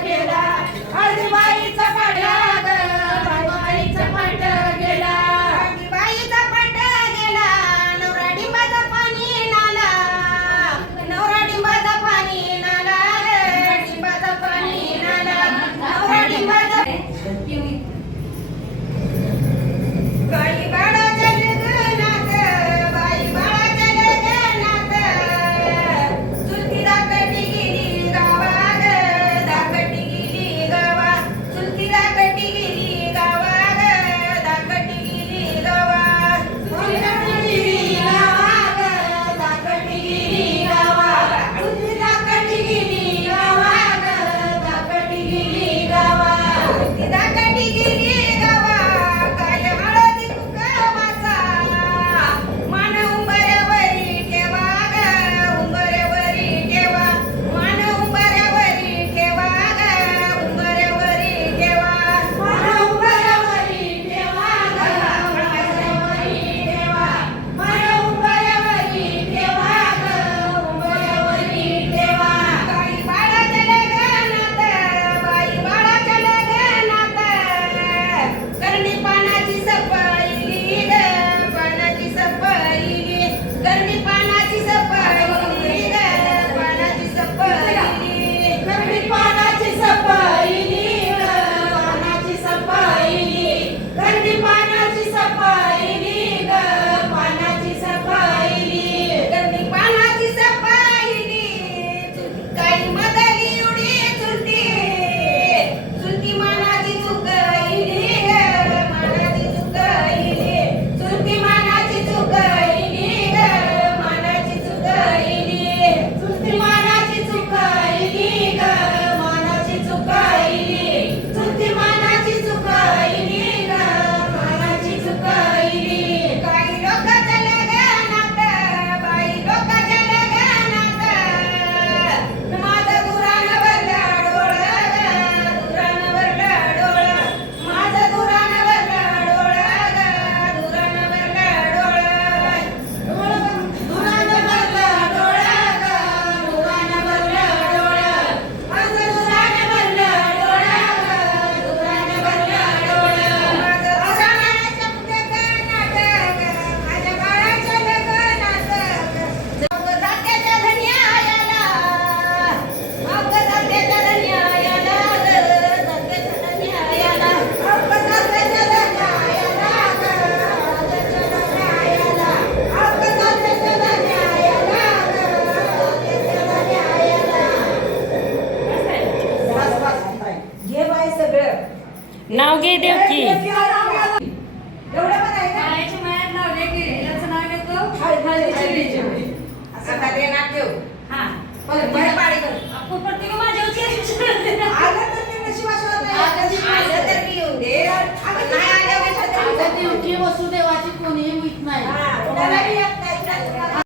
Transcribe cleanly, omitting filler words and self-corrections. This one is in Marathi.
गेला हळदीबाईचा पाटा ग बाईचा पाटा गेला हळदीबाईचा पाटा गेला नवरा डिंबाचा पाणी नाला नवरा डिंबाचा पाणी नाला डिंबाचा पाणी नाला नवरा डिंबाचा बाई बाळाच्या लग्नात बाई बाळाच्या लग्नात चुलती दाखटी गेली गावा ग दाखटी गेली गावा चुलती दाखटी गेली गावा ग दाखटी गेली गावा दाखटी गेली गावा ग दाखटी गेली गावा चुलती दाखटी गेली गावा ग दाखटी गेली गावा चुलती दाखटी गेली गावा काय हळदी कुंकवाचा मान उंबऱ्यावरी ठेवा ग उंबऱ्यावरी ठेवा मान उंबऱ्यावरी ठेवा ग उंबऱ्यावरी ठेवा मान उंबऱ्यावरी ठेवा ग उंबऱ्यावरी ठेवा मान उंबऱ्यावरी ठेवा ग उंबऱ्यावरी ठेवा बाई बाळाच्या लग्नात बाई बाळाच्या लग्नात करणी पानाची सफाईली ग पानाची सफाईली करणी पानाची सफाईली ग पानाची सफाईली करणी पानाची सफाईली ग पानाची सफाईली करणी पानाची सफाईली ग पानाची सफाईली करणी पानाची सफाईली काही मदली उडी चुलती चुलती मानाची चुकाईली ग मानाची चुकाईली चुलती मानाची चुकाईली ग मानाची चुकाईली चुलती मानाची चुकाईली ग मानाची चुकाईली चुलती मानाची चुकाईली ग मानाची चुकाईली काही लोकांच्या लग्नात बाई लोकांच्या लग्नात माझं दुरानं भरला डोळा ग दुरानं भरला डोळा माझं दुरानं भरला डोळा ग दुरानं भरला डोळा दुरानं भरला डोळा ग दुरानं भरला डोळा माझं दुरानं भरला डोळा ग दुरानं भरला डोळा माझं दुरानं शब्द नाटक माझ्या बाळाच्या लग्नात जात्याच्या धन्यायाला माग जात्याच्या धन्यायाला जात्याच्या धन्यायाला माग जात्याच्या धन्यायाला जात्याच्या धन्यायाला माग जात्याच्या धन्यायाला जात्याच्या धन्यायाला बस बस घे बाई सगळं नाव घे देव की एवढं म्हणायचं पायाच्या मळ्यात लावले की याचं नाव घेतो हळदीची वेळ. आता ते नाक ठेव हा परत पाडी कर आपण प्रत्येक